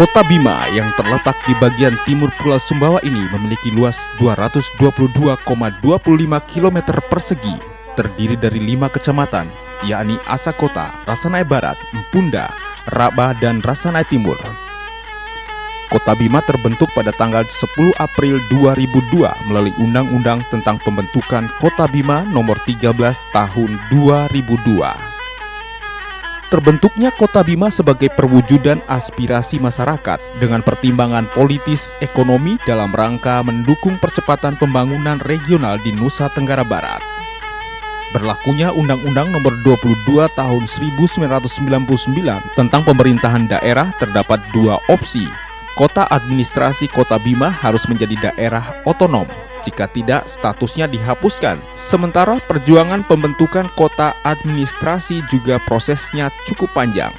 Kota Bima yang terletak di bagian timur Pulau Sumbawa ini memiliki luas 222,25 km persegi, terdiri dari 5 kecamatan, yakni Asakota, Rasanai Barat, Mpunda, Raba, dan Rasanai Timur. Kota Bima terbentuk pada tanggal 10 April 2002 melalui Undang-Undang tentang Pembentukan Kota Bima Nomor 13 Tahun 2002. Terbentuknya Kota Bima sebagai perwujudan aspirasi masyarakat dengan pertimbangan politis ekonomi dalam rangka mendukung percepatan pembangunan regional di Nusa Tenggara Barat. Berlakunya Undang-Undang Nomor 22 Tahun 1999 tentang pemerintahan daerah terdapat 2 opsi. Kota administrasi Kota Bima harus menjadi daerah otonom. Jika tidak, statusnya dihapuskan. Sementara perjuangan pembentukan kota administrasi juga prosesnya cukup panjang.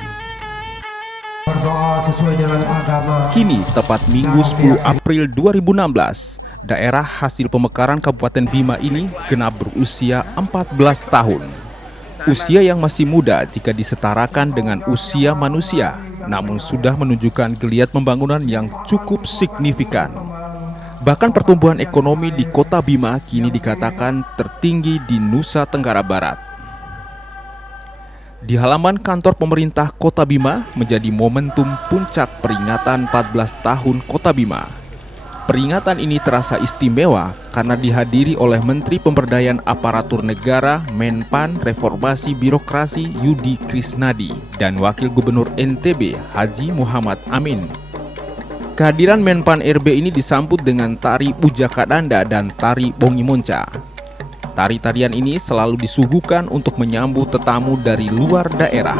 Berdoa sesuai dengan agama. Kini, tepat Minggu 10 April 2016, daerah hasil pemekaran Kabupaten Bima ini genap berusia 14 tahun. Usia yang masih muda jika disetarakan dengan usia manusia, namun sudah menunjukkan geliat pembangunan yang cukup signifikan. Bahkan pertumbuhan ekonomi di Kota Bima kini dikatakan tertinggi di Nusa Tenggara Barat. Di halaman kantor pemerintah Kota Bima menjadi momentum puncak peringatan 14 tahun Kota Bima. Peringatan ini terasa istimewa karena dihadiri oleh Menteri Pemberdayaan Aparatur Negara Menpan Reformasi Birokrasi Yudi Krisnadi dan Wakil Gubernur NTB Haji Muhammad Amin. Kehadiran Menpan RB ini disambut dengan tari Pujakadanda dan tari Bongi Monca. Tari-tarian ini selalu disuguhkan untuk menyambut tetamu dari luar daerah.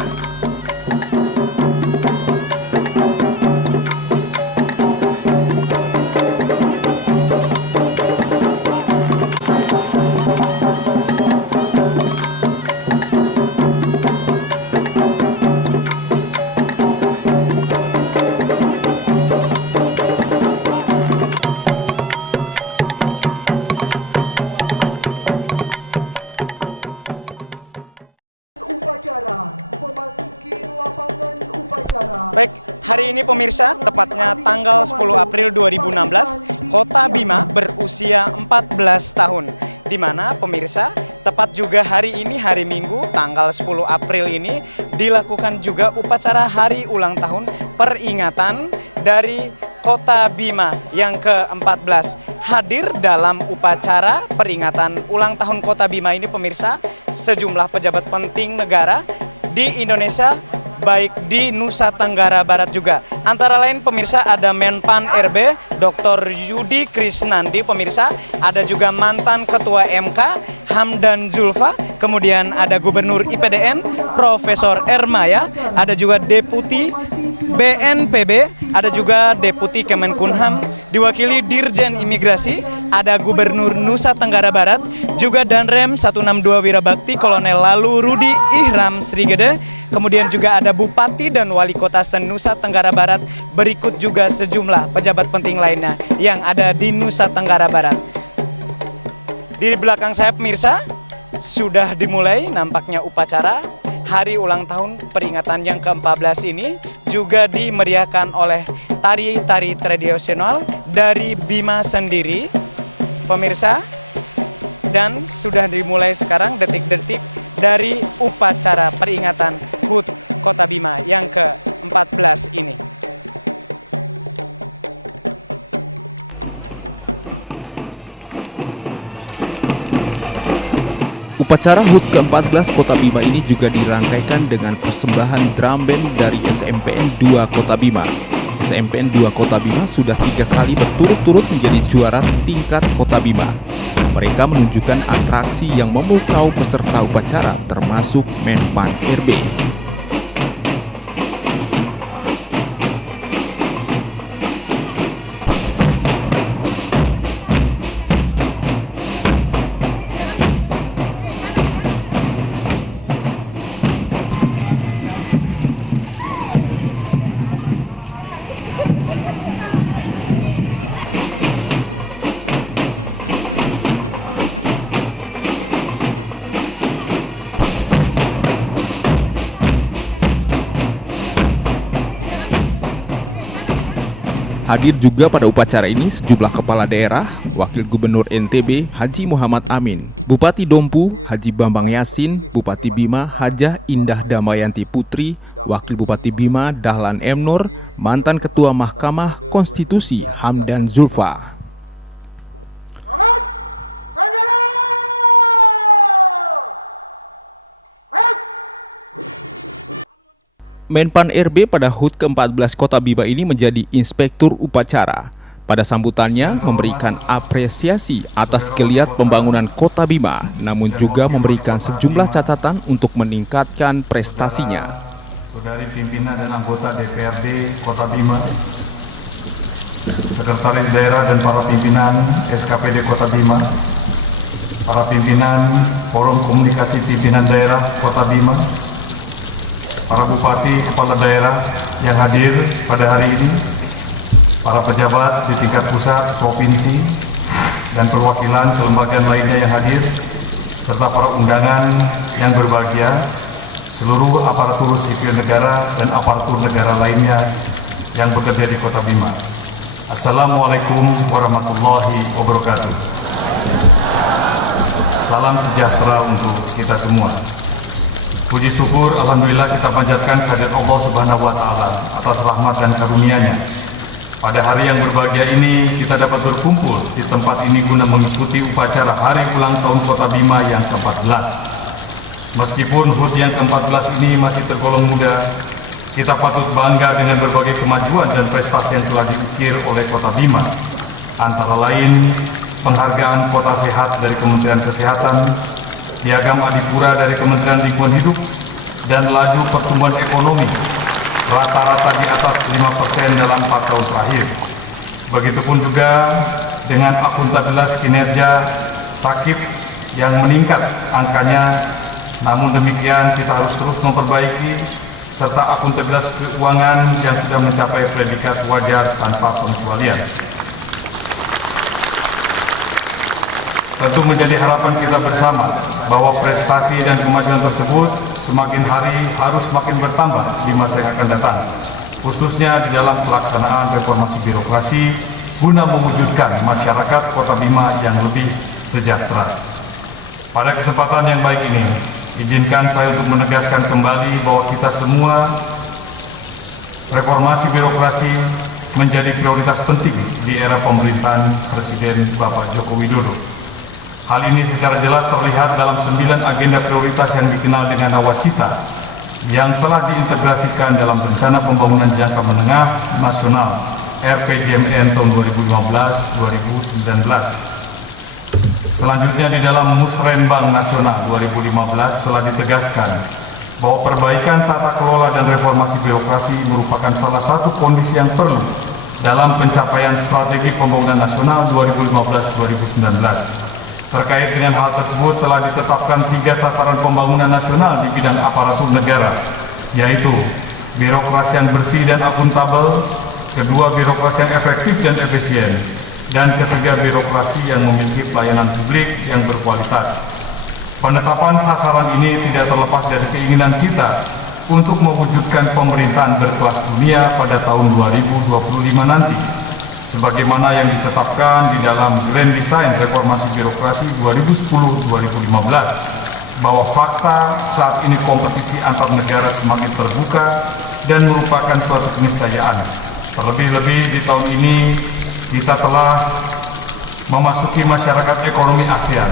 Baik, hari ini pemirsa, tepatnya tanggal 10 April 2016, Kota Bima berusia 14 tahun. Di mana pemirsa, tepat juga hari ini, hari Minggu, tanggal 10 April ini, dilakukan juga upacara hari ulang tahun peringatan dari Kota Bima yang ke-14. Hadir dalam upacara peringatan ulang tahun Kota Bima ini pemirsa, sejumlah pejabat penting negara di Indonesia, baik di Nusa Tenggara Barat juga. Antara lain pemirsa ada Menpan RB Dr. Yudi Krisnandi pemirsa, ada juga mantan Ketua MK Hamdan Zulfa, kemudian ada Gubernur IPDN Profesor Ermaya, ada juga Deputi BNPB, ada juga Deputi Kemenkumham, diwakili Dirjen Imigrasi, ada Gubernur Nusa Tenggara Barat, juga Danrem 162 Wirabakti Kolonel Lalu Rudi Ihram Srigede, kemudian juga ada Bupati dan Wali Kota Nusa Tenggara Barat, berikut juga sejumlah pejabat penting lainnya yang ada di Nusa Tenggara Barat. Di belakang saya pemirsa, sudah dimulai nampaknya upacara hari ulang tahun peringatan yang ke-14 ini, juga dimeriahkan oleh tari-tari tradisional dari Bima sendiri pemirsa, dan sudah dimulai sekarang detik-detik dari upacara peringatan HUT Kota Bima yang ke-14 ini. Upacara HUT ke-14 Kota Bima ini juga dirangkaikan dengan persembahan drum band dari SMPN 2 Kota Bima. SMPN 2 Kota Bima sudah 3 kali berturut-turut menjadi juara tingkat Kota Bima. Mereka menunjukkan atraksi yang memukau peserta upacara termasuk Menpan RB. Hadir juga pada upacara ini sejumlah kepala daerah, Wakil Gubernur NTB Haji Muhammad Amin, Bupati Dompu Haji Bambang Yasin, Bupati Bima Hajah Indah Damayanti Putri, Wakil Bupati Bima Dahlan M. Nur, mantan Ketua Mahkamah Konstitusi Hamdan Zulfa. Menpan RB pada HUT ke-14 Kota Bima ini menjadi inspektur upacara. Pada sambutannya memberikan apresiasi atas geliat pembangunan Kota Bima, namun juga memberikan sejumlah catatan untuk meningkatkan prestasinya. Saudari pimpinan dan anggota DPRD Kota Bima, Sekretaris Daerah dan para pimpinan SKPD Kota Bima, para pimpinan Forum Komunikasi Pimpinan Daerah Kota Bima, para bupati, kepala daerah yang hadir pada hari ini, para pejabat di tingkat pusat, provinsi, dan perwakilan kelembagaan lainnya yang hadir, serta para undangan yang berbahagia, seluruh aparatur sipil negara dan aparatur negara lainnya yang bekerja di Kota Bima. Assalamualaikum warahmatullahi wabarakatuh. Salam sejahtera untuk kita semua. Puji syukur, alhamdulillah kita panjatkan kehadirat Allah Subhanahu wa Ta'ala atas rahmat dan karunia-Nya. Pada hari yang berbahagia ini, kita dapat berkumpul di tempat ini guna mengikuti upacara Hari Ulang Tahun Kota Bima yang ke-14. Meskipun HUT yang ke-14 ini masih tergolong muda, kita patut bangga dengan berbagai kemajuan dan prestasi yang telah diukir oleh Kota Bima. Antara lain, penghargaan Kota Sehat dari Kementerian Kesehatan, Piagam Adipura dari Kementerian Lingkungan Hidup, dan laju pertumbuhan ekonomi rata-rata di atas 5% dalam 4 tahun terakhir. Begitupun juga dengan akuntabilitas kinerja SAKIP yang meningkat angkanya, namun demikian kita harus terus memperbaiki, serta akuntabilitas keuangan yang sudah mencapai predikat wajar tanpa pengecualian. Tentu menjadi harapan kita bersama bahwa prestasi dan kemajuan tersebut semakin hari harus makin bertambah di masa yang akan datang, khususnya di dalam pelaksanaan reformasi birokrasi guna mewujudkan masyarakat Kota Bima yang lebih sejahtera. Pada kesempatan yang baik ini, izinkan saya untuk menegaskan kembali bahwa kita semua reformasi birokrasi menjadi prioritas penting di era pemerintahan Presiden Bapak Joko Widodo. Hal ini secara jelas terlihat dalam 9 agenda prioritas yang dikenal dengan Nawacita yang telah diintegrasikan dalam Rencana Pembangunan Jangka Menengah Nasional RPJMN tahun 2015-2019. Selanjutnya di dalam Musrenbang Nasional 2015 telah ditegaskan bahwa perbaikan tata kelola dan reformasi birokrasi merupakan salah satu kondisi yang perlu dalam pencapaian strategi pembangunan nasional 2015-2019. Terkait dengan hal tersebut telah ditetapkan 3 sasaran pembangunan nasional di bidang aparatur negara, yaitu birokrasi yang bersih dan akuntabel, kedua birokrasi yang efektif dan efisien, dan ketiga birokrasi yang memiliki pelayanan publik yang berkualitas. Penetapan sasaran ini tidak terlepas dari keinginan kita untuk mewujudkan pemerintahan berkelas dunia pada tahun 2025 nanti, sebagaimana yang ditetapkan di dalam Grand Design Reformasi Birokrasi 2010-2015, bahwa fakta saat ini kompetisi antar negara semakin terbuka dan merupakan suatu keniscayaan. Terlebih-lebih di tahun ini kita telah memasuki masyarakat ekonomi ASEAN,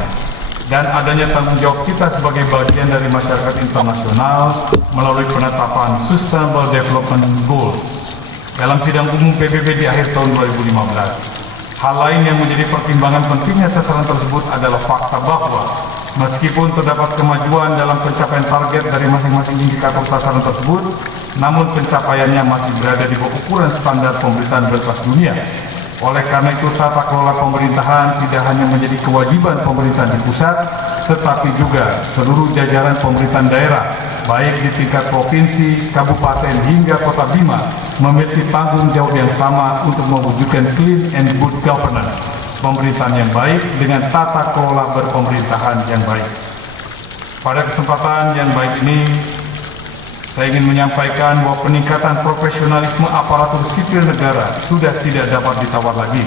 dan adanya tanggung jawab kita sebagai bagian dari masyarakat internasional melalui penetapan Sustainable Development Goals dalam sidang umum PBB di akhir tahun 2015. Hal lain yang menjadi pertimbangan pentingnya sasaran tersebut adalah fakta bahwa meskipun terdapat kemajuan dalam pencapaian target dari masing-masing indikator sasaran tersebut, namun pencapaiannya masih berada di bawah ukuran standar pemerintahan berkelas dunia. Oleh karena itu, tata kelola pemerintahan tidak hanya menjadi kewajiban pemerintahan di pusat, tetapi juga seluruh jajaran pemerintahan daerah, baik di tingkat provinsi, kabupaten, hingga Kota Bima, memiliki tanggung jawab yang sama untuk mewujudkan clean and good governance, pemerintahan yang baik dengan tata kelola berpemerintahan yang baik. Pada kesempatan yang baik ini, Saya ingin menyampaikan bahwa peningkatan profesionalisme aparatur sipil negara sudah tidak dapat ditawar lagi.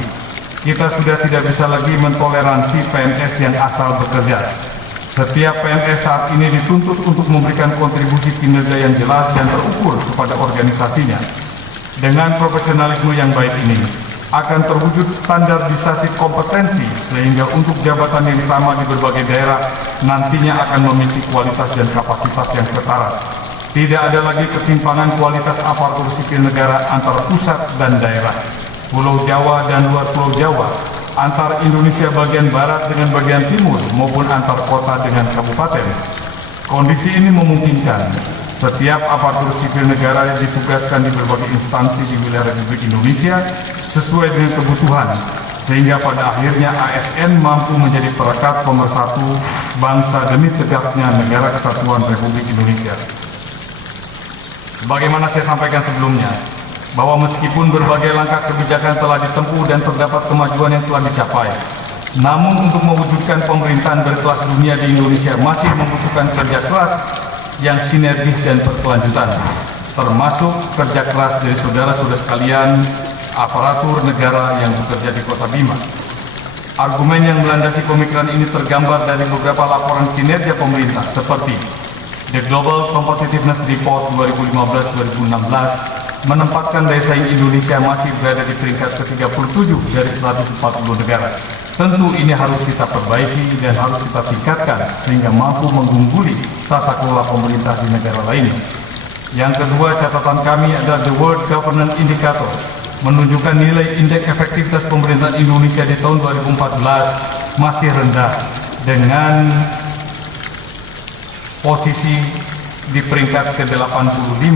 Kita sudah tidak bisa lagi mentoleransi PNS yang asal bekerja. Setiap PNS saat ini dituntut untuk memberikan kontribusi kinerja yang jelas dan terukur kepada organisasinya. Dengan profesionalisme yang baik ini, akan terwujud standarisasi kompetensi sehingga untuk jabatan yang sama di berbagai daerah nantinya akan memiliki kualitas dan kapasitas yang setara. Tidak ada lagi ketimpangan kualitas aparatur sipil negara antara pusat dan daerah, Pulau Jawa dan luar Pulau Jawa, antar Indonesia bagian barat dengan bagian timur maupun antar kota dengan kabupaten. Kondisi ini memungkinkan setiap aparatur sipil negara ditugaskan di berbagai instansi di wilayah Republik Indonesia sesuai dengan kebutuhan, sehingga pada akhirnya ASN mampu menjadi perekat pemersatu bangsa demi tegaknya Negara Kesatuan Republik Indonesia. Sebagaimana saya sampaikan sebelumnya, bahwa meskipun berbagai langkah kebijakan telah ditempuh dan terdapat kemajuan yang telah dicapai, namun untuk mewujudkan pemerintahan berkelas dunia di Indonesia masih membutuhkan kerja keras yang sinergis dan berkelanjutan, termasuk kerja keras dari saudara-saudara sekalian, aparatur negara yang bekerja di Kota Bima. Argumen yang melandasi pemikiran ini tergambar dari beberapa laporan kinerja pemerintah seperti The Global Competitiveness Report 2015-2016 menempatkan daya saing Indonesia masih berada di peringkat ke-37 dari 140 negara. Tentu ini harus kita perbaiki dan harus kita tingkatkan sehingga mampu mengungguli tata kelola pemerintah di negara lainnya. Yang kedua, catatan kami adalah The World Governance Indicator menunjukkan nilai indeks efektivitas pemerintahan Indonesia di tahun 2014 masih rendah dengan posisi di peringkat ke-85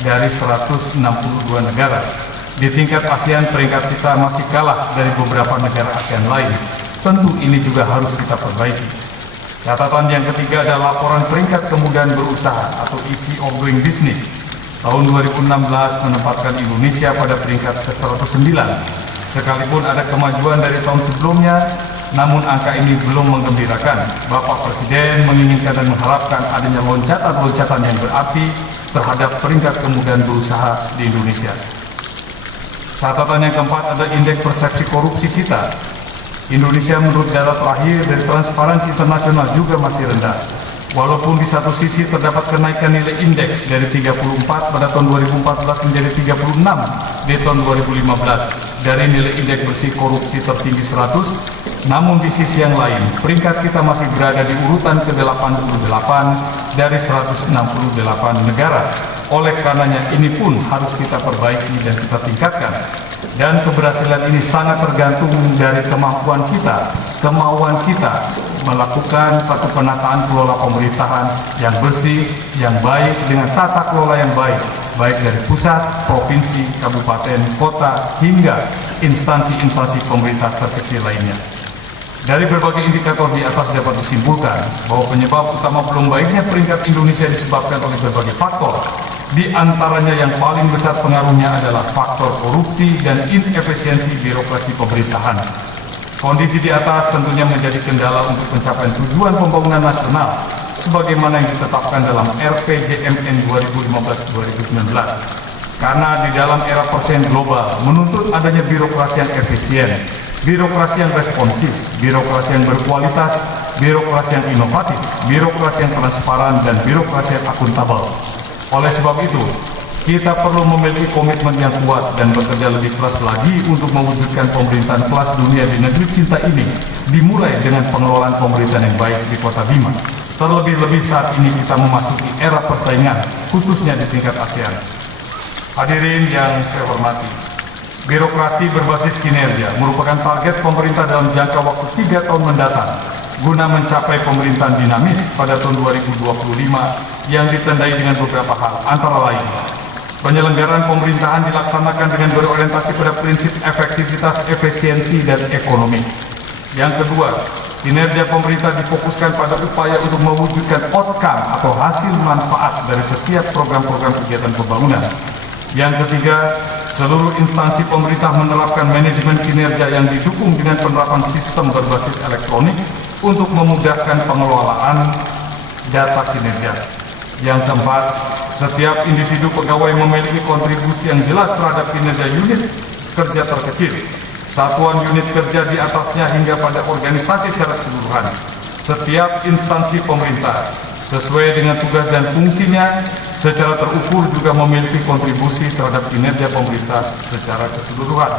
dari 162 negara. Di tingkat ASEAN peringkat kita masih kalah dari beberapa negara ASEAN lain. Tentu ini juga harus kita perbaiki. Catatan yang ketiga adalah laporan peringkat kemudahan berusaha atau Ease of Doing Business. Tahun 2016 menempatkan Indonesia pada peringkat ke-109. Sekalipun ada kemajuan dari tahun sebelumnya, namun angka ini belum menggembirakan. Bapak Presiden menginginkan dan mengharapkan adanya loncatan-loncatan yang berarti terhadap peringkat kemudahan berusaha di Indonesia. Catatan yang keempat ada indeks persepsi korupsi kita. Indonesia menurut data terakhir dari Transparansi Internasional juga masih rendah. Walaupun di satu sisi terdapat kenaikan nilai indeks dari 34 pada tahun 2014 menjadi 36 di tahun 2015 dari nilai indeks bersih korupsi tertinggi 100, namun di sisi yang lain peringkat kita masih berada di urutan ke-88 dari 168 negara. Oleh karenanya ini pun harus kita perbaiki dan kita tingkatkan. Dan keberhasilan ini sangat tergantung dari kemampuan kita, kemauan kita melakukan satu penataan kelola pemerintahan yang bersih, yang baik, dengan tata kelola yang baik, baik dari pusat, provinsi, kabupaten, kota, hingga instansi-instansi pemerintah terkecil lainnya. Dari berbagai indikator di atas dapat disimpulkan bahwa penyebab utama belum baiknya peringkat Indonesia disebabkan oleh berbagai faktor. Di antaranya yang paling besar pengaruhnya adalah faktor korupsi dan inefisiensi birokrasi pemerintahan. Kondisi di atas tentunya menjadi kendala untuk pencapaian tujuan pembangunan nasional sebagaimana yang ditetapkan dalam RPJMN 2015-2019. Karena di dalam era persaingan global menuntut adanya birokrasi yang efisien, birokrasi yang responsif, birokrasi yang berkualitas, birokrasi yang inovatif, birokrasi yang transparan, dan birokrasi yang akuntabel. Oleh sebab itu, kita perlu memiliki komitmen yang kuat dan bekerja lebih keras lagi untuk mewujudkan pemerintahan kelas dunia di negeri cinta ini, dimulai dengan pengelolaan pemerintahan yang baik di Kota Bima. Terlebih-lebih saat ini kita memasuki era persaingan, khususnya di tingkat ASEAN. Hadirin yang saya hormati, birokrasi berbasis kinerja merupakan target pemerintah dalam jangka waktu 3 tahun mendatang, guna mencapai pemerintahan dinamis pada tahun 2025 yang ditandai dengan beberapa hal, antara lain penyelenggaraan pemerintahan dilaksanakan dengan berorientasi pada prinsip efektivitas, efisiensi, dan ekonomis. Yang kedua, kinerja pemerintah difokuskan pada upaya untuk mewujudkan outcome atau hasil manfaat dari setiap program-program kegiatan pembangunan. Yang ketiga, seluruh instansi pemerintah menerapkan manajemen kinerja yang didukung dengan penerapan sistem berbasis elektronik untuk memudahkan pengelolaan data kinerja. Yang keempat, Setiap individu pegawai memiliki kontribusi yang jelas terhadap kinerja unit kerja terkecil, satuan unit kerja di atasnya hingga pada organisasi secara keseluruhan. Setiap instansi pemerintah, sesuai dengan tugas dan fungsinya, secara terukur juga memiliki kontribusi terhadap kinerja pemerintah secara keseluruhan.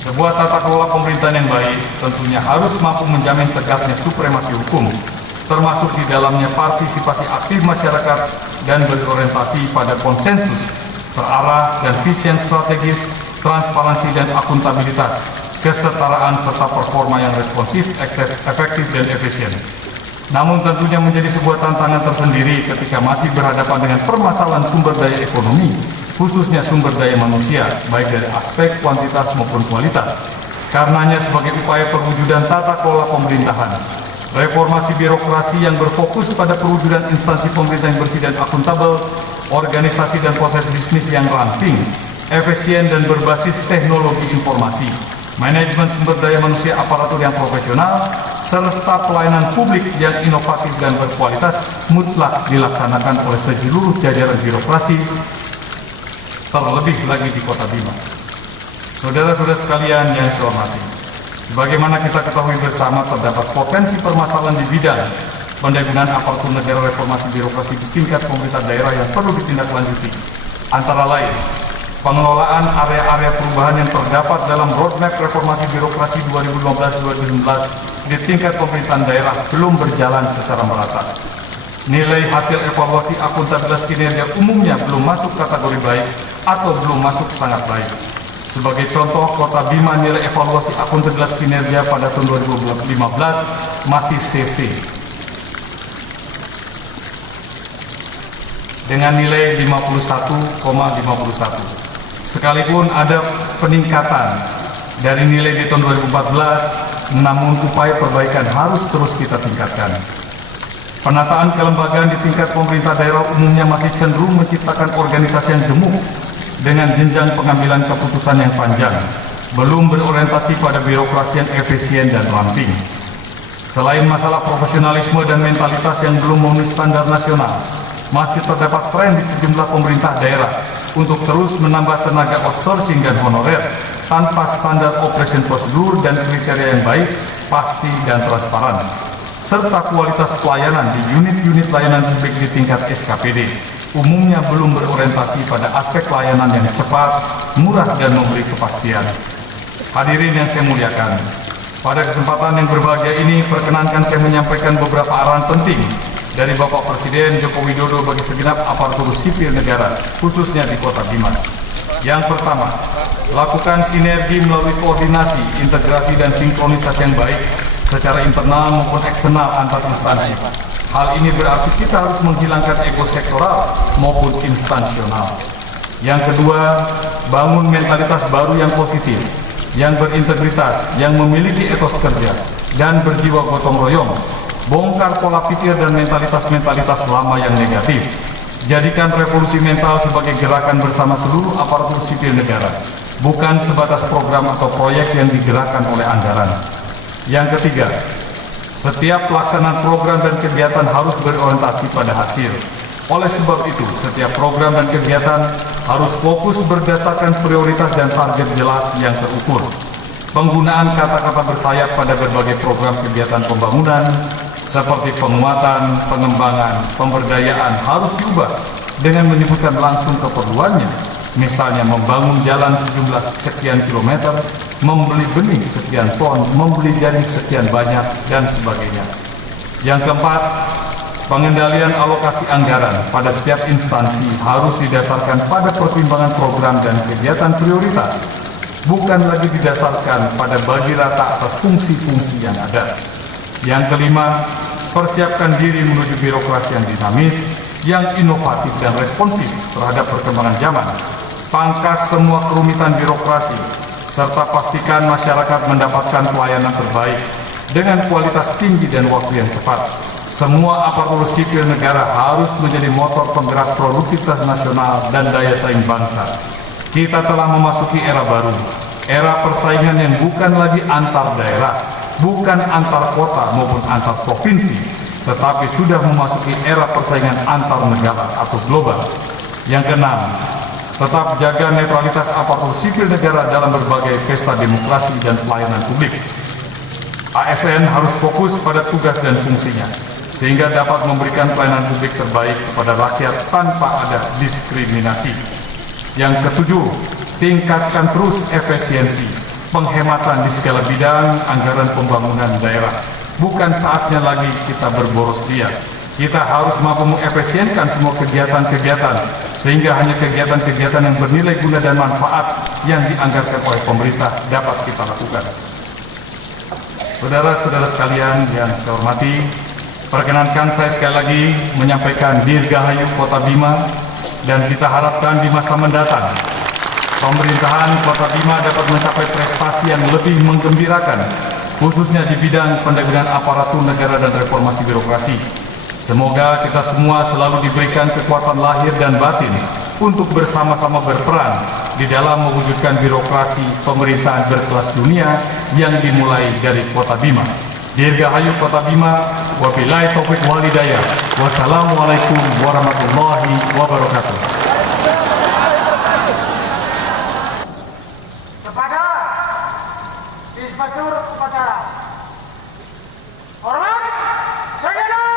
Sebuah tata kelola pemerintahan yang baik tentunya harus mampu menjamin tegaknya supremasi hukum, termasuk di dalamnya partisipasi aktif masyarakat dan berorientasi pada konsensus, terarah dan visi yang strategis, transparansi dan akuntabilitas, kesetaraan serta performa yang responsif, efektif dan efisien. Namun tentunya menjadi sebuah tantangan tersendiri ketika masih berhadapan dengan permasalahan sumber daya ekonomi, khususnya sumber daya manusia, baik dari aspek kuantitas maupun kualitas. Karenanya sebagai upaya perwujudan tata kelola pemerintahan, reformasi birokrasi yang berfokus pada perwujudan instansi pemerintah yang bersih dan akuntabel, organisasi dan proses bisnis yang ramping, efisien dan berbasis teknologi informasi, manajemen sumber daya manusia aparatur yang profesional, serta pelayanan publik yang inovatif dan berkualitas mutlak dilaksanakan oleh seluruh jajaran birokrasi, terlebih lagi di Kota Bima. Saudara-saudara sekalian yang saya hormati, sebagaimana kita ketahui bersama terdapat potensi permasalahan di bidang pendayagunaan aparatur negara reformasi birokrasi di tingkat pemerintah daerah yang perlu ditindaklanjuti. Antara lain, pengelolaan area-area perubahan yang terdapat dalam roadmap reformasi birokrasi 2015-2019 di tingkat pemerintahan daerah belum berjalan secara merata. Nilai hasil evaluasi akuntabilitas kinerja umumnya belum masuk kategori baik atau belum masuk sangat baik. Sebagai contoh, Kota Bima nilai evaluasi akuntabilitas kinerja pada tahun 2015 masih CC dengan nilai 51,51. Sekalipun ada peningkatan dari nilai di tahun 2014, namun upaya perbaikan harus terus kita tingkatkan. Penataan kelembagaan di tingkat pemerintah daerah umumnya masih cenderung menciptakan organisasi yang gemuk dengan jenjang pengambilan keputusan yang panjang, belum berorientasi pada birokrasi yang efisien dan ramping. Selain masalah profesionalisme dan mentalitas yang belum memenuhi standar nasional, masih terdapat tren di sejumlah pemerintah daerah untuk terus menambah tenaga outsourcing dan honorer tanpa standar operation prosedur dan kriteria yang baik, pasti dan transparan, serta kualitas pelayanan di unit-unit layanan publik di tingkat SKPD umumnya belum berorientasi pada aspek layanan yang cepat, murah dan memberi kepastian. Hadirin yang saya muliakan, pada kesempatan yang berbahagia ini perkenankan saya menyampaikan beberapa arahan penting dari Bapak Presiden Joko Widodo bagi segenap aparatur sipil negara, khususnya di Kota Bima. Yang pertama, lakukan sinergi melalui koordinasi, integrasi dan sinkronisasi yang baik secara internal maupun eksternal antar instansi. Hal ini berarti kita harus menghilangkan ego sektoral maupun instansional. Yang kedua, bangun mentalitas baru yang positif, yang berintegritas, yang memiliki etos kerja, dan berjiwa gotong royong. Bongkar pola pikir dan mentalitas-mentalitas lama yang negatif. Jadikan revolusi mental sebagai gerakan bersama seluruh aparatur sipil negara, bukan sebatas program atau proyek yang digerakkan oleh anggaran. Yang ketiga, setiap pelaksanaan program dan kegiatan harus berorientasi pada hasil. Oleh sebab itu, setiap program dan kegiatan harus fokus berdasarkan prioritas dan target jelas yang terukur. Penggunaan kata-kata bersayap pada berbagai program kegiatan pembangunan, seperti penguatan, pengembangan, pemberdayaan harus diubah dengan menyebutkan langsung keperluannya. Misalnya membangun jalan sejumlah sekian kilometer, membeli benih sekian ton, membeli jaring sekian banyak, dan sebagainya. Yang keempat, pengendalian alokasi anggaran pada setiap instansi harus didasarkan pada pertimbangan program dan kegiatan prioritas, bukan lagi didasarkan pada bagi rata atas fungsi-fungsi yang ada. Yang kelima, persiapkan diri menuju birokrasi yang dinamis, yang inovatif dan responsif terhadap perkembangan zaman. Pangkas semua kerumitan birokrasi, serta pastikan masyarakat mendapatkan pelayanan terbaik dengan kualitas tinggi dan waktu yang cepat. Semua aparatur sipil negara harus menjadi motor penggerak produktivitas nasional dan daya saing bangsa. Kita telah memasuki era baru, era persaingan yang bukan lagi antar daerah, bukan antar kota maupun antar provinsi, tetapi sudah memasuki era persaingan antar negara atau global. Yang keenam, tetap jaga netralitas aparatur sipil negara dalam berbagai pesta demokrasi dan pelayanan publik. ASN harus fokus pada tugas dan fungsinya, sehingga dapat memberikan pelayanan publik terbaik kepada rakyat tanpa ada diskriminasi. Yang ketujuh, tingkatkan terus efisiensi, penghematan di segala bidang anggaran pembangunan daerah. Bukan saatnya lagi kita berboros liar. Kita harus mampu mengefisienkan semua kegiatan-kegiatan, sehingga hanya kegiatan-kegiatan yang bernilai guna dan manfaat yang dianggarkan oleh pemerintah dapat kita lakukan. Saudara-saudara sekalian yang saya hormati, perkenankan saya sekali lagi menyampaikan Dirgahayu Kota Bima, dan kita harapkan di masa mendatang pemerintahan Kota Bima dapat mencapai prestasi yang lebih menggembirakan, khususnya di bidang pendagangan aparatur negara dan reformasi birokrasi. Semoga kita semua selalu diberikan kekuatan lahir dan batin untuk bersama-sama berperan di dalam mewujudkan birokrasi pemerintahan berkelas dunia yang dimulai dari Kota Bima. Dirgahayu Kota Bima, wabillahi taufiq wal hidayah. Wassalamualaikum warahmatullahi wabarakatuh. Kepada Inspektur Upacara, hormat, segera.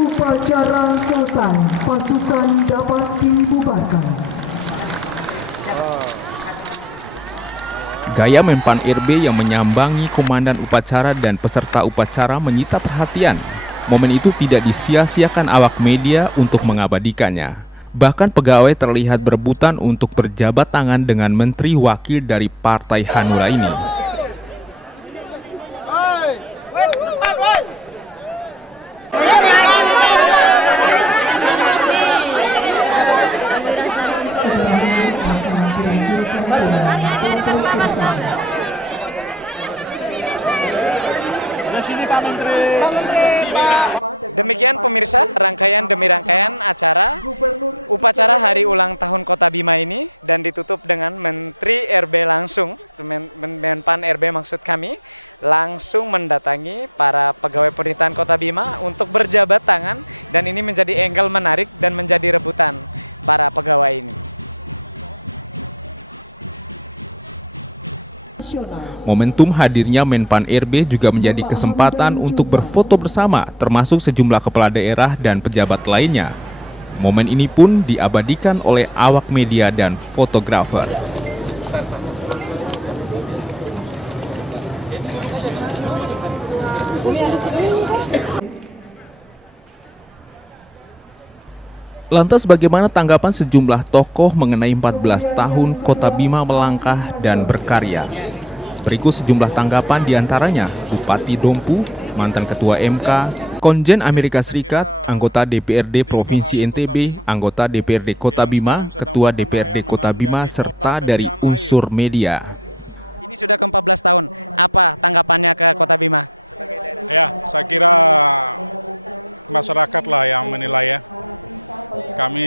Upacara selesai, pasukan dapat dibubarkan. Gaya Menpan RB yang menyambangi komandan upacara dan peserta upacara menyita perhatian. Momen itu tidak disia-siakan awak media untuk mengabadikannya. Bahkan pegawai terlihat berebutan untuk berjabat tangan dengan menteri wakil dari Partai Hanura ini. Demikian pemirsa, rangkaian demi rangkaian acara upacara hari ulang tahun Kota Bima ini, dan ditutup dengan Menteri RB langsung, Menpan RB maksud kami, langsung mendatangi para pegawai pemerintahan Kota Bima untuk berjabat tangan, dan ini menjadi angle menarik dan menjadi rebutan para pegawai ini. Momentum hadirnya Menpan RB juga menjadi kesempatan untuk berfoto bersama, termasuk sejumlah kepala daerah dan pejabat lainnya. Momen ini pun diabadikan oleh awak media dan fotografer. Lantas bagaimana tanggapan sejumlah tokoh mengenai 14 tahun Kota Bima melangkah dan berkarya? Berikut sejumlah tanggapan diantaranya Bupati Dompu, mantan Ketua MK, Konjen Amerika Serikat, anggota DPRD Provinsi NTB, anggota DPRD Kota Bima, Ketua DPRD Kota Bima, serta dari unsur media. Ini sudah ke-14 tahun, apa tanggapannya ke Kota Bima? Ya, saya kira masyarakat lah yang menilai ya. Kami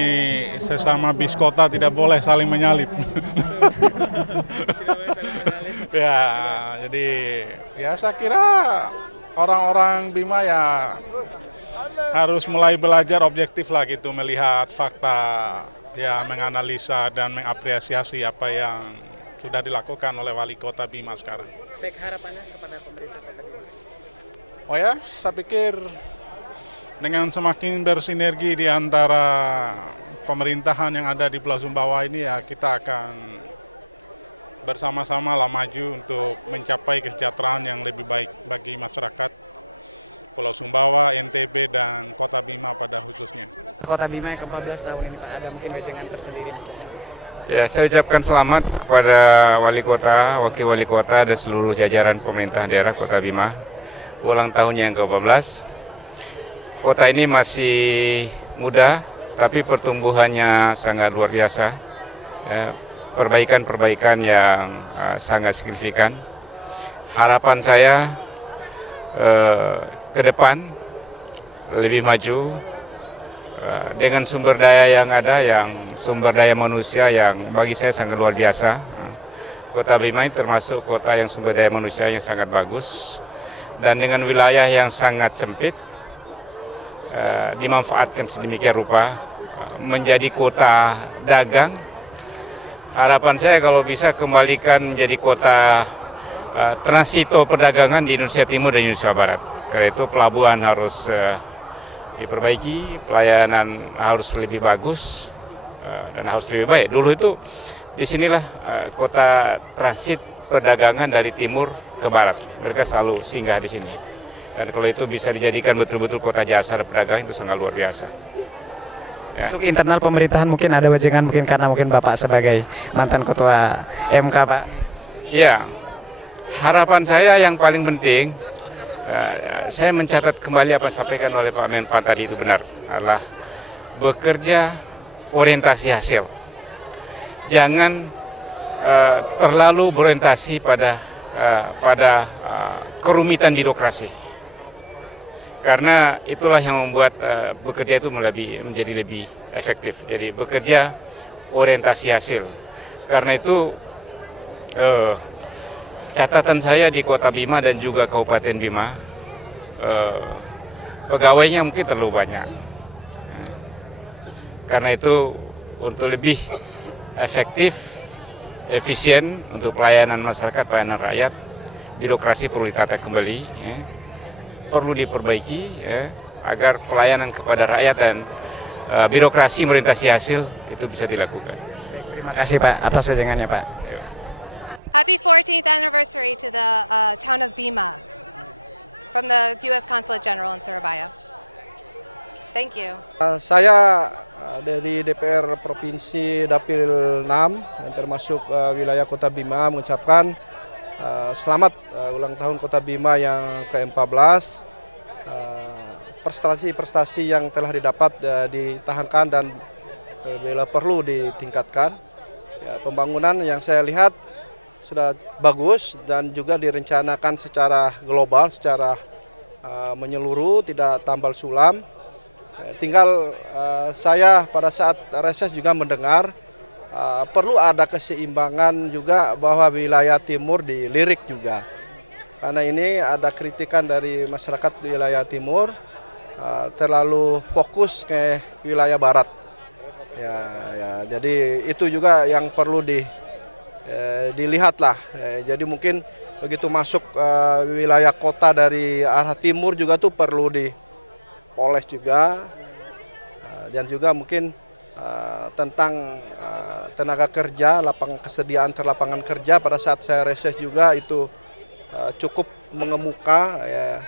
sesama bis kota tidak boleh saling menyalip. Ya, jadi ya saya kira orang-orang Bima ya harus mulai belajar objektif lah gitu, melihat fakta, ya menganalisa dan mengapresiasi apa yang sudah dilakukan oleh Wali Kota Bima sekarang. Baik, harapannya kepada pemerintah Kota Bima? Oh ya, saya pikir dengan semakin bersinergi di antara pemerintahan yang ada di Pulau Sumbawa ini, ya kita akan bersama-sama lah maju untuk mencapai kesejahteraan yang lebih baik bagi masyarakat Pulau Sumbawa, NTB, dan Kota Bima pada khususnya. Kota Bima yang ke-14 tahun ini Pak, ada mungkin wejangan tersendiri? Ya, saya ucapkan selamat kepada Wali Kota, Wakil Wali Kota, dan seluruh jajaran pemerintah daerah Kota Bima. Ulang tahunnya yang ke-14. Kota ini masih muda, tapi pertumbuhannya sangat luar biasa. Ya, perbaikan-perbaikan yang sangat signifikan. harapan saya ke depan lebih maju dengan sumber daya yang ada, yang sumber daya manusia yang bagi saya sangat luar biasa. Kota Bima ini termasuk kota yang sumber daya manusia yang sangat bagus dan dengan wilayah yang sangat sempit dimanfaatkan sedemikian rupa menjadi kota dagang. Harapan saya kalau bisa kembalikan menjadi kota transito perdagangan di Indonesia Timur dan Indonesia Barat. Karena itu pelabuhan harus diperbaiki, pelayanan harus lebih bagus dan harus lebih baik. Dulu itu disinilah kota transit perdagangan dari timur ke barat. Mereka selalu singgah di sini. Dan kalau itu bisa dijadikan betul-betul kota jasa dan perdagangan itu sangat luar biasa. Ya. Untuk internal pemerintahan mungkin ada wejangan mungkin karena mungkin Bapak sebagai mantan ketua MK, Pak. Ya, harapan saya yang paling penting, saya mencatat kembali apa yang disampaikan oleh Pak Menpan tadi itu benar, adalah bekerja orientasi hasil. Jangan terlalu berorientasi pada kerumitan birokrasi. Karena itulah yang membuat bekerja itu menjadi lebih efektif. Jadi bekerja orientasi hasil. Karena itu catatan saya di Kota Bima dan juga Kabupaten Bima, pegawainya mungkin terlalu banyak. Karena itu untuk lebih efektif, efisien untuk pelayanan masyarakat, pelayanan rakyat, birokrasi perlu ditata kembali, ya. Perlu diperbaiki, ya, agar pelayanan kepada rakyat dan birokrasi orientasi hasil itu bisa dilakukan. Baik, terima kasih Pak atas wejangannya Pak. Happy 14th anniversary to the town of Bima from the U.S. Consulate General in Surabaya. Thank you. Saya dari DPR Provinsi Dapil 6 yang termasuk wilayah Kota Bima mengucapkan selamat ulang tahun Kota Bima yang ke-14. Prestasi-prestasi yang telah didapat ditahankan dan bila perlu ditingkatkan. Ya, pembangunan yang saya lihat sudah bagus dan juga direncanakan secara global, secara menyeluruh, tidak tambal sulam. Tinggal saya pada saat reses juga mendengar perlu ada keseimbangan juga bahwa wilayah timur dilirik juga. Karena ini ada kritikan dari masyarakat di wilayah timur terlalu fokus ke wilayah barat. Ya, jadi itu juga yang perlu dilihatlah. Jadi mungkin begitu masuk wilayah kota dari arah timur juga tuh perlu dipoles juga. Dan juga mungkin tentang tenaga kerja, kesediaan lapangan kerja pada saat saya reses juga itu cukup mengemuka. Ya.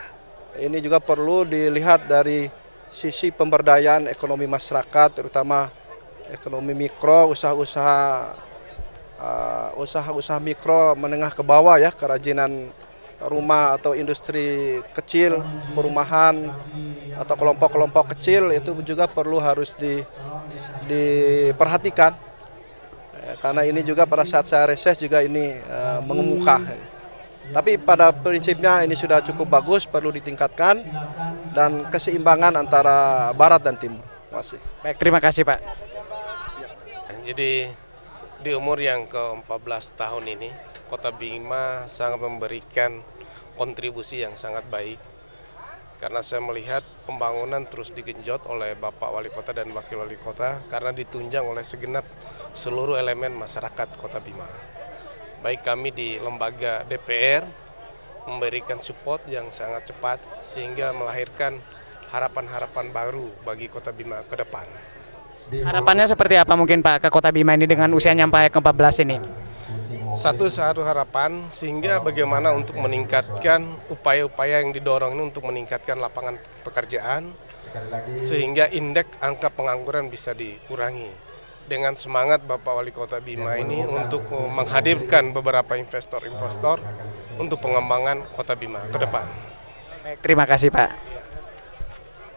Ini juga perlu dilihat dari sisi pemberdayaan ekonomi masyarakat, terutama ekonomi mikro, usaha mikro menengah ke bawah, ya, kerajinan rumah atau industri kecil, perumahan atau kelompok-kelompok kecil itu juga harus diperhatikan. Karena ini juga pada saat saya reses juga ini mengemuka. Tapi pada prinsipnya ini sudah cukup bagus, perlu ditingkatkan dan keseimbangan antara barat dan timur. Masih. Baik, terima kasih Pak. Jadi di umur yang ke-14 tahun ini, Kota Bima sangat memberikan kontribusi yang sangat baik. Karena saya melihat pembangunan terus digenjot oleh Bapak Wali Kota dan Wakil Wali Kota karena ditunjang oleh segenap seluruh elemen masyarakat Kota Bima. Baik kami di lembaga DPR memberikan support yang sangat cepat sehingga melahirkan harapan-harapan baru bagi Kota Bima ke depan. Harapannya seperti apa mungkin Pak ke Kota Bima ini dengan usianya yang ke-14 ini? Satu harapan sehingga bagaimana untuk meningkatkan upaya-upaya yang didorong ini untuk meningkatkan lapangan pekerjaan sehingga indeks angka pengangguran bisa dikurangi. Dengan semangat Bapak Wali Kota Bima ini untuk menghadirkan beberapa investor-investor untuk pengembangan Kota Bima ke depan. Baik, terima kasih Pak.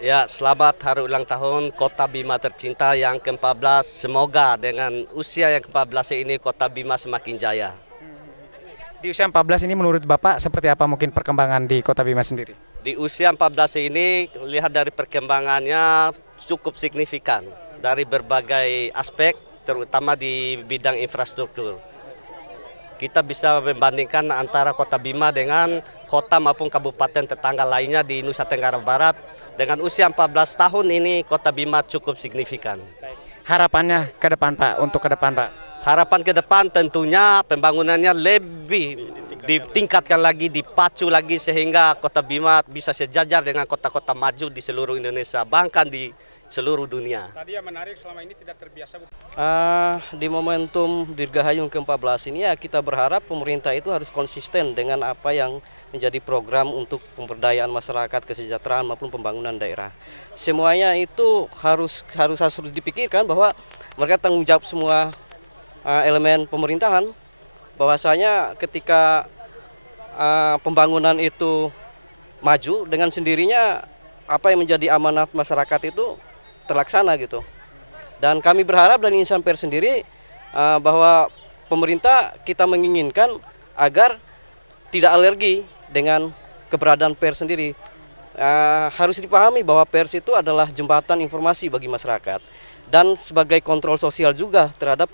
Ya, selamat hari ulang tahun Kota Bima tercinta yang ke-14. Semoga dengan usia yang ke-14 ini Kota Bima semakin jaya. Di usia 14 ini menurut Bapak seperti apa mungkin perkembangan di Kota Bima sendiri? Di usia 14 ini, lihat dari perkembangannya cukup signifikan dari berbagai aspek, terutama di bidang infrastruktur. Kita bisa membandingkan antara Kota Bima dengan kota maupun kabupaten tetangga lainnya di Nusa Tenggara Barat. Dengan usia 14 tahun ini, Kota Bima cukup signifikan. Harapannya ke depan Pak, untuk ke depan Pak? Harapan ke depan tentunya pembangunannya lebih ditingkatkan lagi, dipacu lagi sehingga Kota Bima bisa sejajar dengan kota-kota maju di seluruh Indonesia, bahkan di seluruh dunia. Tadi yang menarik selama ini tidak terbiasa. Di momentum Dirgahayung ke-14 ini ya kita berharap pemerintah itu harus konsisten dengan apa yang menjadi program untuk pemberdayaan masyarakat, kesejahteraan maupun pembangunan daerah. Semuanya itu harus dipikirkan bahwa mereka tanggung jawab semua elemen pemerintahan, bahwasanya ketika pembangunan itu maju dengan sendirinya apa yang menjadi amanat masyarakat itu terlaksana gitu. Dan kami berharap dari Insan Pers sendiri bahwa pemerintah kita menginginkan agar tidak alergi dengan keberadaan pers sendiri. Harus dipahami bahwa pers itu adalah jembatan informasi bagi masyarakat dan sebagai kontrol sosial juga terhadap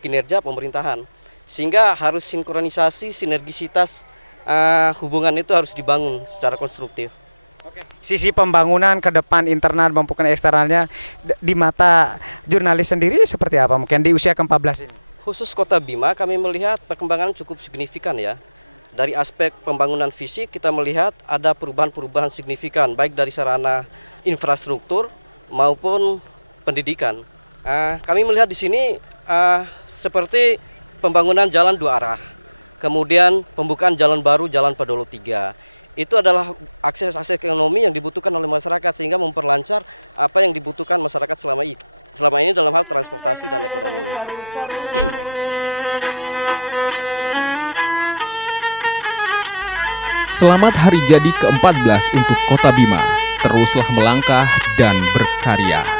kinerja pemerintahan. Sehingga harus sinkronisasi, sinergisitas hubungan itu harus dibangun secara konstruktif. Sisi pembangunan ke depan internal maupun eksternalnya di mata jurnalis sendiri seperti apa mungkin di usia ke-14 ini? Khusus Kota Bima kami melihat perkembangan cukup signifikan ya. Dari aspek pembangunan fisik kita melihat ada perubahan-perubahan signifikan baik dari sarana infrastruktur maupun pendidikan. Kami melihat di sini seperti pembangunan jalan 2 arah, kemudian pembukaan jalan baru Jalan Padolo 3. Itu adalah akses ekonomi yang dibutuhkan oleh masyarakat sehingga memperlancar apa yang dibutuhkan masyarakat selama ini dalam hal transportasi dan ekonomi. Selamat Hari Jadi ke-14 untuk Kota Bima. Teruslah melangkah dan berkarya.